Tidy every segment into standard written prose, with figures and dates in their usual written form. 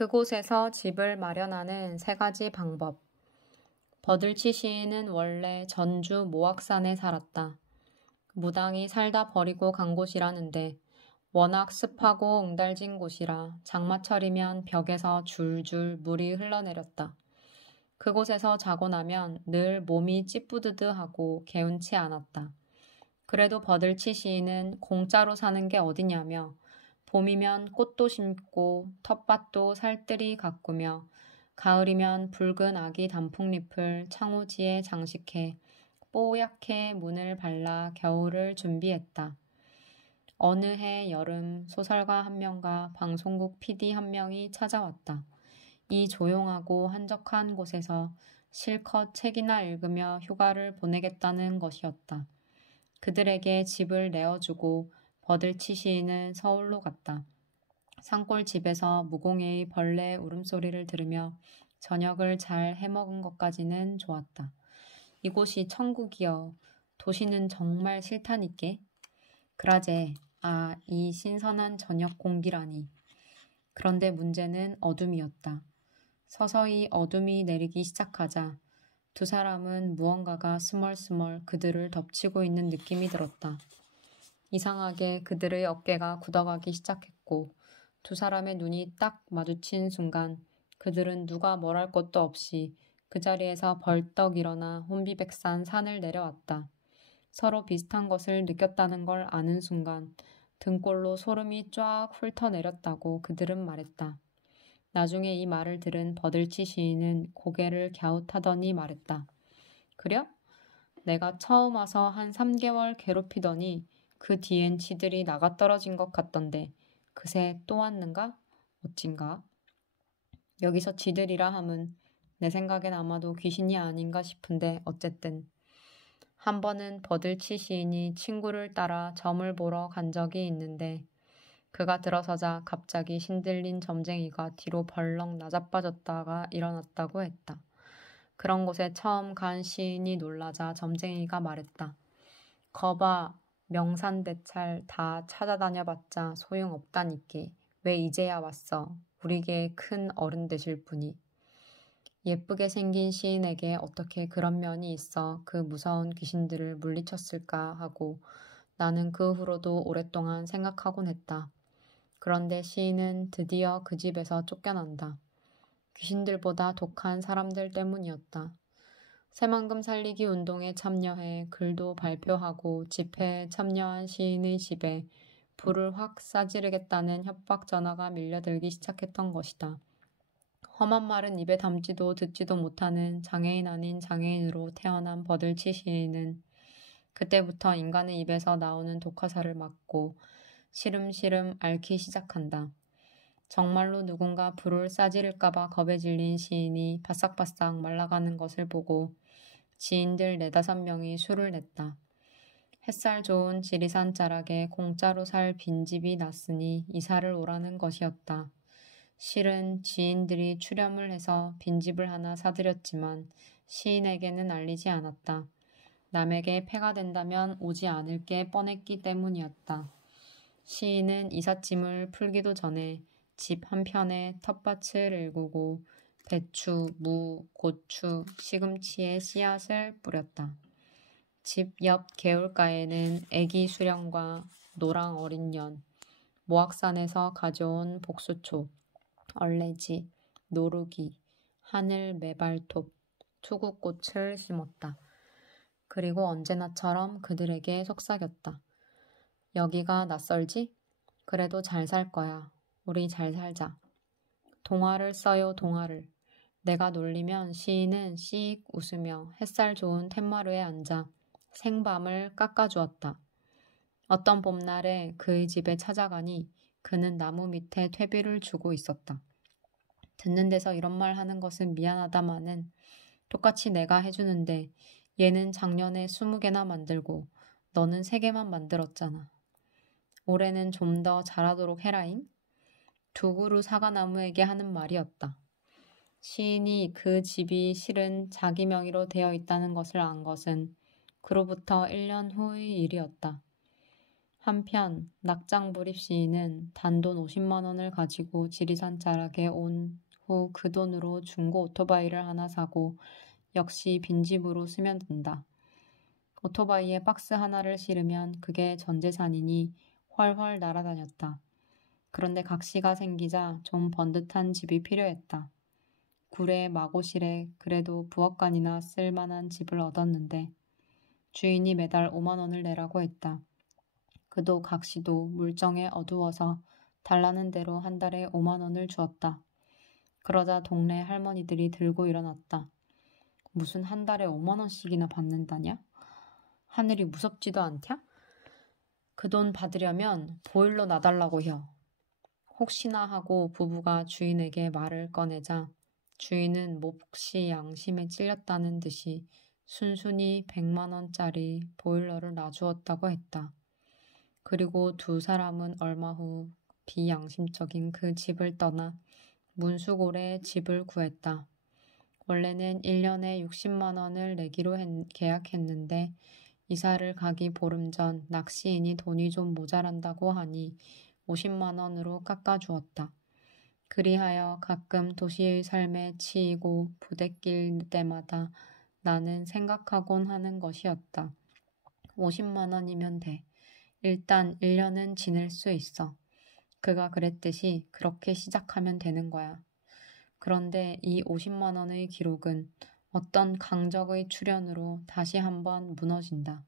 그곳에서 집을 마련하는 세 가지 방법. 버들치 시인은 원래 전주 모악산에 살았다. 무당이 살다 버리고 간 곳이라는데 워낙 습하고 응달진 곳이라 장마철이면 벽에서 줄줄 물이 흘러내렸다. 그곳에서 자고 나면 늘 몸이 찌뿌드드하고 개운치 않았다. 그래도 버들치 시인은 공짜로 사는 게 어디냐며 봄이면 꽃도 심고 텃밭도 살뜰히 가꾸며 가을이면 붉은 아기 단풍잎을 창호지에 장식해 뽀얗게 문을 발라 겨울을 준비했다. 어느 해 여름 소설가 한 명과 방송국 PD 한 명이 찾아왔다. 이 조용하고 한적한 곳에서 실컷 책이나 읽으며 휴가를 보내겠다는 것이었다. 그들에게 집을 내어주고 버들치 시인은 서울로 갔다. 산골 집에서 무공해의 벌레 울음소리를 들으며 저녁을 잘 해먹은 것까지는 좋았다. 이곳이 천국이여. 도시는 정말 싫다니께. 그라제. 이 신선한 저녁 공기라니. 그런데 문제는 어둠이었다. 서서히 어둠이 내리기 시작하자 두 사람은 무언가가 스멀스멀 그들을 덮치고 있는 느낌이 들었다. 이상하게 그들의 어깨가 굳어가기 시작했고 두 사람의 눈이 딱 마주친 순간 그들은 누가 뭘 것도 없이 그 자리에서 벌떡 일어나 혼비백산 산을 내려왔다. 서로 비슷한 것을 느꼈다는 걸 아는 순간 등골로 소름이 쫙 훑어내렸다고 그들은 말했다. 나중에 이 말을 들은 버들치 시인은 고개를 갸웃하더니 말했다. 그려? 내가 처음 와서 한 3개월 괴롭히더니 그 뒤엔 지들이 나가 떨어진 것 같던데 그새 또 왔는가? 어찐가? 여기서 지들이라 함은 내 생각엔 아마도 귀신이 아닌가 싶은데 어쨌든 한 번은 버들치 시인이 친구를 따라 점을 보러 간 적이 있는데 그가 들어서자 갑자기 신들린 점쟁이가 뒤로 벌렁 나자빠졌다가 일어났다고 했다. 그런 곳에 처음 간 시인이 놀라자 점쟁이가 말했다. 거봐, 명산대찰 다 찾아다녀봤자 소용없다니께. 왜 이제야 왔어? 우리게 큰 어른 되실 분이. 예쁘게 생긴 시인에게 어떻게 그런 면이 있어 그 무서운 귀신들을 물리쳤을까 하고 나는 그 후로도 오랫동안 생각하곤 했다. 그런데 시인은 드디어 그 집에서 쫓겨난다. 귀신들보다 독한 사람들 때문이었다. 새만금 살리기 운동에 참여해 글도 발표하고 집회에 참여한 시인의 집에 불을 확 싸지르겠다는 협박 전화가 밀려들기 시작했던 것이다. 험한 말은 입에 담지도 듣지도 못하는 장애인 아닌 장애인으로 태어난 버들치 시인은 그때부터 인간의 입에서 나오는 독화살을 맞고 시름시름 앓기 시작한다. 정말로 누군가 불을 싸지를까봐 겁에 질린 시인이 바싹바싹 말라가는 것을 보고 지인들 4-5명이 술을 냈다. 햇살 좋은 지리산 자락에 공짜로 살 빈집이 났으니 이사를 오라는 것이었다. 실은 지인들이 출염을 해서 빈집을 하나 사들였지만 시인에게는 알리지 않았다. 남에게 폐가 된다면 오지 않을 게 뻔했기 때문이었다. 시인은 이삿짐을 풀기도 전에 집 한편에 텃밭을 일구고 배추, 무, 고추, 시금치의 씨앗을 뿌렸다. 집 옆 개울가에는 애기 수령과 노랑 어린 년, 모악산에서 가져온 복수초, 얼레지, 노루기, 하늘 메발톱, 투구꽃을 심었다. 그리고 언제나처럼 그들에게 속삭였다. 여기가 낯설지? 그래도 잘 살 거야. 우리 잘 살자. 동화를 써요, 동화를. 내가 놀리면 시인은 씩 웃으며 햇살 좋은 텐마루에 앉아 생밤을 깎아주었다. 어떤 봄날에 그의 집에 찾아가니 그는 나무 밑에 퇴비를 주고 있었다. 듣는 데서 이런 말 하는 것은 미안하다마는 똑같이 내가 해주는데 얘는 작년에 20개나 만들고 너는 3개만 만들었잖아. 올해는 좀 더 잘하도록 해라잉. 두 그루 사과나무에게 하는 말이었다. 시인이 그 집이 실은 자기 명의로 되어 있다는 것을 안 것은 그로부터 1년 후의 일이었다. 한편 낙장불입 시인은 단돈 50만 원을 가지고 지리산 자락에 온 후 그 돈으로 중고 오토바이를 하나 사고 역시 빈집으로 스며든다. 오토바이에 박스 하나를 실으면 그게 전 재산이니 훨훨 날아다녔다. 그런데 각시가 생기자 좀 번듯한 집이 필요했다. 구례 마고실에 그래도 부엌간이나 쓸만한 집을 얻었는데 주인이 매달 5만 원을 내라고 했다. 그도 각시도 물정에 어두워서 달라는 대로 한 달에 5만 원을 주었다. 그러자 동네 할머니들이 들고 일어났다. 무슨 한 달에 5만 원씩이나 받는다냐? 하늘이 무섭지도 않냐? 그 돈 받으려면 보일러 놔달라고 혀. 혹시나 하고 부부가 주인에게 말을 꺼내자 주인은 몹시 양심에 찔렸다는 듯이 순순히 100만 원짜리 보일러를 놔주었다고 했다. 그리고 두 사람은 얼마 후 비양심적인 그 집을 떠나 문수골에 집을 구했다. 원래는 1년에 60만 원을 내기로 계약했는데 이사를 가기 보름 전 낚시인이 돈이 좀 모자란다고 하니 50만 원으로 깎아주었다. 그리하여 가끔 도시의 삶에 치이고 부대낄 때마다 나는 생각하곤 하는 것이었다. 50만 원이면 돼. 일단 1년은 지낼 수 있어. 그가 그랬듯이 그렇게 시작하면 되는 거야. 그런데 이 50만 원의 기록은 어떤 강적의 출현으로 다시 한번 무너진다.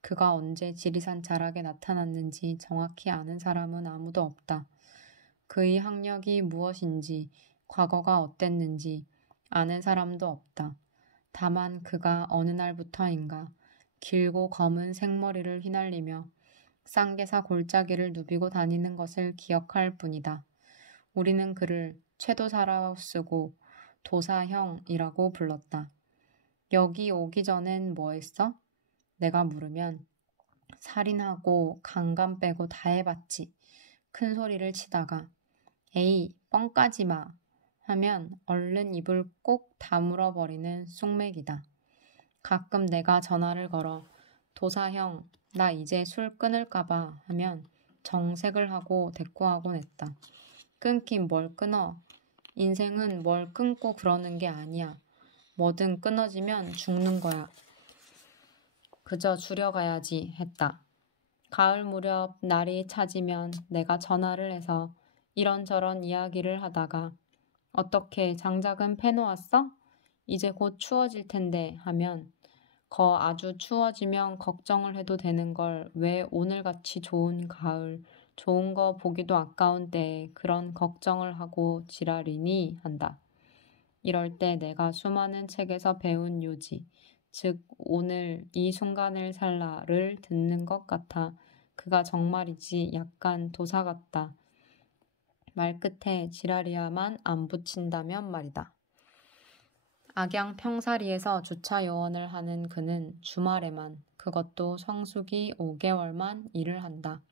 그가 언제 지리산 자락에 나타났는지 정확히 아는 사람은 아무도 없다. 그의 학력이 무엇인지, 과거가 어땠는지 아는 사람도 없다. 다만 그가 어느 날부터인가 길고 검은 생머리를 휘날리며 쌍계사 골짜기를 누비고 다니는 것을 기억할 뿐이다. 우리는 그를 최도사라고 쓰고 도사형이라고 불렀다. 여기 오기 전엔 뭐 했어? 내가 물으면 살인하고 강간 빼고 다 해봤지. 큰 소리를 치다가 에이 뻥까지 마 하면 얼른 입을 꼭 다물어버리는 쑥맥이다. 가끔 내가 전화를 걸어 도사형 나 이제 술 끊을까봐 하면 정색을 하고 대꾸하곤 했다. 끊긴 뭘 끊어. 인생은 뭘 끊고 그러는 게 아니야. 뭐든 끊어지면 죽는 거야. 그저 줄여가야지 했다. 가을 무렵 날이 차지면 내가 전화를 해서 이런저런 이야기를 하다가 어떻게 장작은 패놓았어? 이제 곧 추워질 텐데 하면 거 아주 추워지면 걱정을 해도 되는 걸 왜 오늘같이 좋은 가을, 좋은 거 보기도 아까운 때에 그런 걱정을 하고 지랄이니 한다. 이럴 때 내가 수많은 책에서 배운 요지, 즉 오늘 이 순간을 살라를 듣는 것 같아 그가 정말이지 약간 도사 같다. 말끝에 지랄이야만 안 붙인다면 말이다. 악양 평사리에서 주차 요원을 하는 그는 주말에만, 그것도 성수기 5개월만 일을 한다.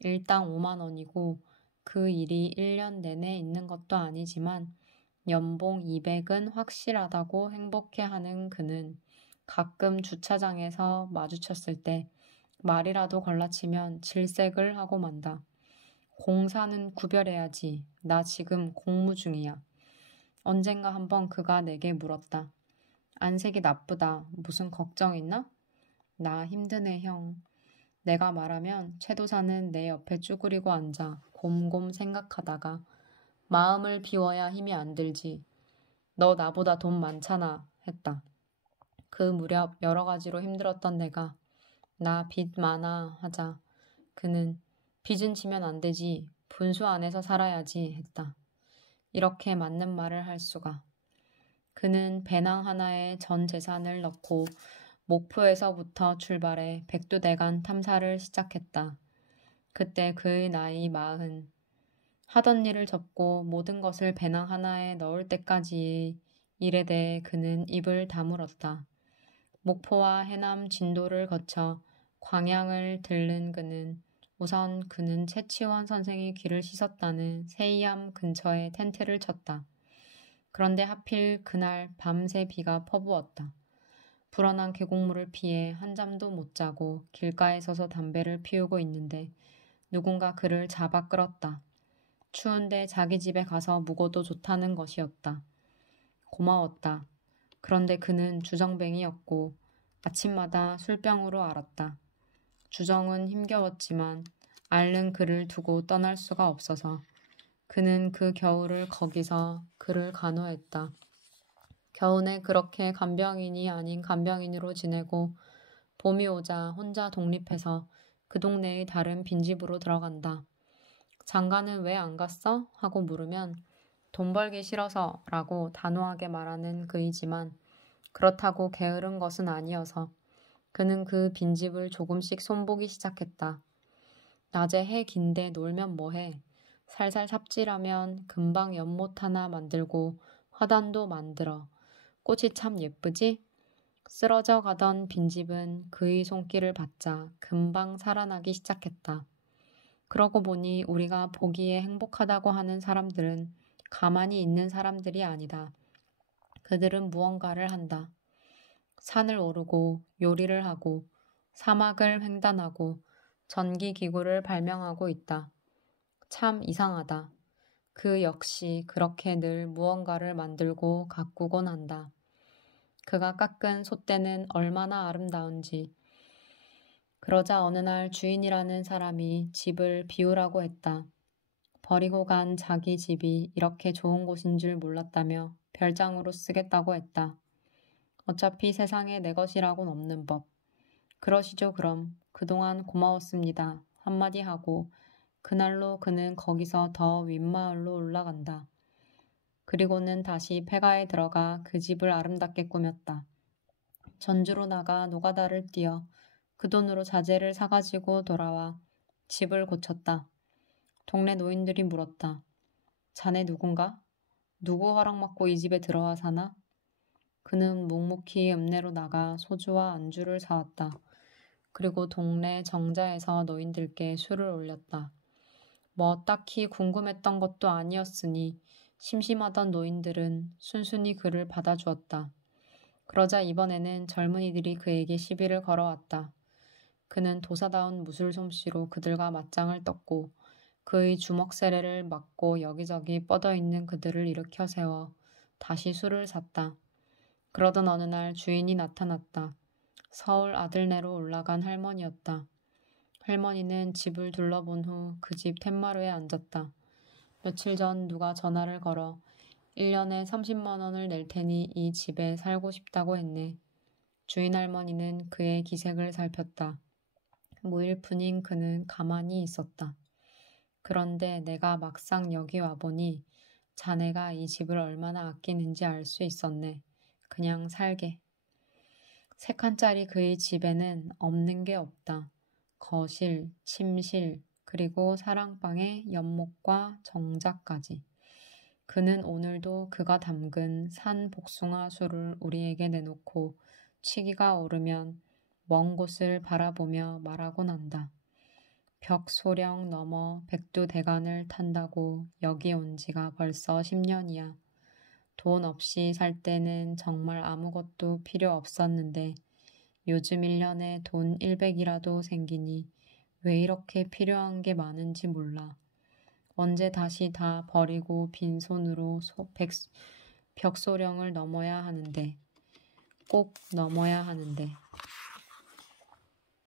일당 5만 원이고 그 일이 1년 내내 있는 것도 아니지만 연봉 200은 확실하다고 행복해하는 그는 가끔 주차장에서 마주쳤을 때 말이라도 걸라치면 질색을 하고 만다. 공사는 구별해야지. 나 지금 공무 중이야. 언젠가 한번 그가 내게 물었다. 안색이 나쁘다. 무슨 걱정 있나? 나 힘드네 형. 내가 말하면 최도사는 내 옆에 쭈그리고 앉아 곰곰 생각하다가 마음을 비워야 힘이 안 들지. 너 나보다 돈 많잖아 했다. 그 무렵 여러 가지로 힘들었던 내가 나 빚 많아 하자 그는 빚은 지면 안 되지. 분수 안에서 살아야지 했다. 이렇게 맞는 말을 할 수가. 그는 배낭 하나에 전 재산을 넣고 목포에서부터 출발해 백두대간 탐사를 시작했다. 그때 그의 나이 40. 하던 일을 접고 모든 것을 배낭 하나에 넣을 때까지의 일에 대해 그는 입을 다물었다. 목포와 해남 진도를 거쳐 광양을 들른 그는 우선 그는 최치원 선생이 귀를 씻었다는 세이암 근처에 텐트를 쳤다. 그런데 하필 그날 밤새 비가 퍼부었다. 불어난 계곡물을 피해 한잠도 못 자고 길가에 서서 담배를 피우고 있는데 누군가 그를 잡아 끌었다. 추운데 자기 집에 가서 묵어도 좋다는 것이었다. 고마웠다. 그런데 그는 주정뱅이였고 아침마다 술병으로 앓았다. 주정은 힘겨웠지만 앓는 그를 두고 떠날 수가 없어서 그는 그 겨울을 거기서 그를 간호했다. 겨우내 그렇게 간병인이 아닌 간병인으로 지내고 봄이 오자 혼자 독립해서 그 동네의 다른 빈집으로 들어간다. 장가는 왜 안 갔어? 하고 물으면 돈 벌기 싫어서 라고 단호하게 말하는 그이지만 그렇다고 게으른 것은 아니어서 그는 그 빈집을 조금씩 손보기 시작했다. 낮에 해 긴데 놀면 뭐해. 살살 삽질하면 금방 연못 하나 만들고 화단도 만들어. 꽃이 참 예쁘지? 쓰러져 가던 빈집은 그의 손길을 받자 금방 살아나기 시작했다. 그러고 보니 우리가 보기에 행복하다고 하는 사람들은 가만히 있는 사람들이 아니다. 그들은 무언가를 한다. 산을 오르고 요리를 하고 사막을 횡단하고 전기기구를 발명하고 있다. 참 이상하다. 그 역시 그렇게 늘 무언가를 만들고 가꾸곤 한다. 그가 깎은 솥대는 얼마나 아름다운지. 그러자 어느 날 주인이라는 사람이 집을 비우라고 했다. 버리고 간 자기 집이 이렇게 좋은 곳인 줄 몰랐다며 별장으로 쓰겠다고 했다. 어차피 세상에 내 것이라곤 없는 법. 그러시죠 그럼. 그동안 고마웠습니다. 한마디 하고 그날로 그는 거기서 더 윗마을로 올라간다. 그리고는 다시 폐가에 들어가 그 집을 아름답게 꾸몄다. 전주로 나가 노가다를 뛰어 그 돈으로 자재를 사가지고 돌아와 집을 고쳤다. 동네 노인들이 물었다. 자네 누군가? 누구 허락받고 이 집에 들어와 사나? 그는 묵묵히 읍내로 나가 소주와 안주를 사왔다. 그리고 동네 정자에서 노인들께 술을 올렸다. 뭐 딱히 궁금했던 것도 아니었으니 심심하던 노인들은 순순히 그를 받아주었다. 그러자 이번에는 젊은이들이 그에게 시비를 걸어왔다. 그는 도사다운 무술솜씨로 그들과 맞짱을 떴고 그의 주먹 세례를 맞고 여기저기 뻗어있는 그들을 일으켜 세워 다시 술을 샀다. 그러던 어느 날 주인이 나타났다. 서울 아들네로 올라간 할머니였다. 할머니는 집을 둘러본 후 그 집 텐마루에 앉았다. 며칠 전 누가 전화를 걸어 1년에 30만 원을 낼 테니 이 집에 살고 싶다고 했네. 주인 할머니는 그의 기색을 살폈다. 무일푼인 그는 가만히 있었다. 그런데 내가 막상 여기 와보니 자네가 이 집을 얼마나 아끼는지 알 수 있었네. 그냥 살게. 3칸짜리 그의 집에는 없는 게 없다. 거실, 침실, 그리고 사랑방에 연못과 정자까지. 그는 오늘도 그가 담근 산 복숭아 술을 우리에게 내놓고 취기가 오르면 먼 곳을 바라보며 말하곤 한다. 벽소령 넘어 백두대간을 탄다고 여기 온 지가 벌써 10년이야. 돈 없이 살 때는 정말 아무것도 필요 없었는데 요즘 1년에 돈 100이라도 생기니 왜 이렇게 필요한 게 많은지 몰라. 언제 다시 다 버리고 빈손으로 벽소령을 넘어야 하는데, 꼭 넘어야 하는데.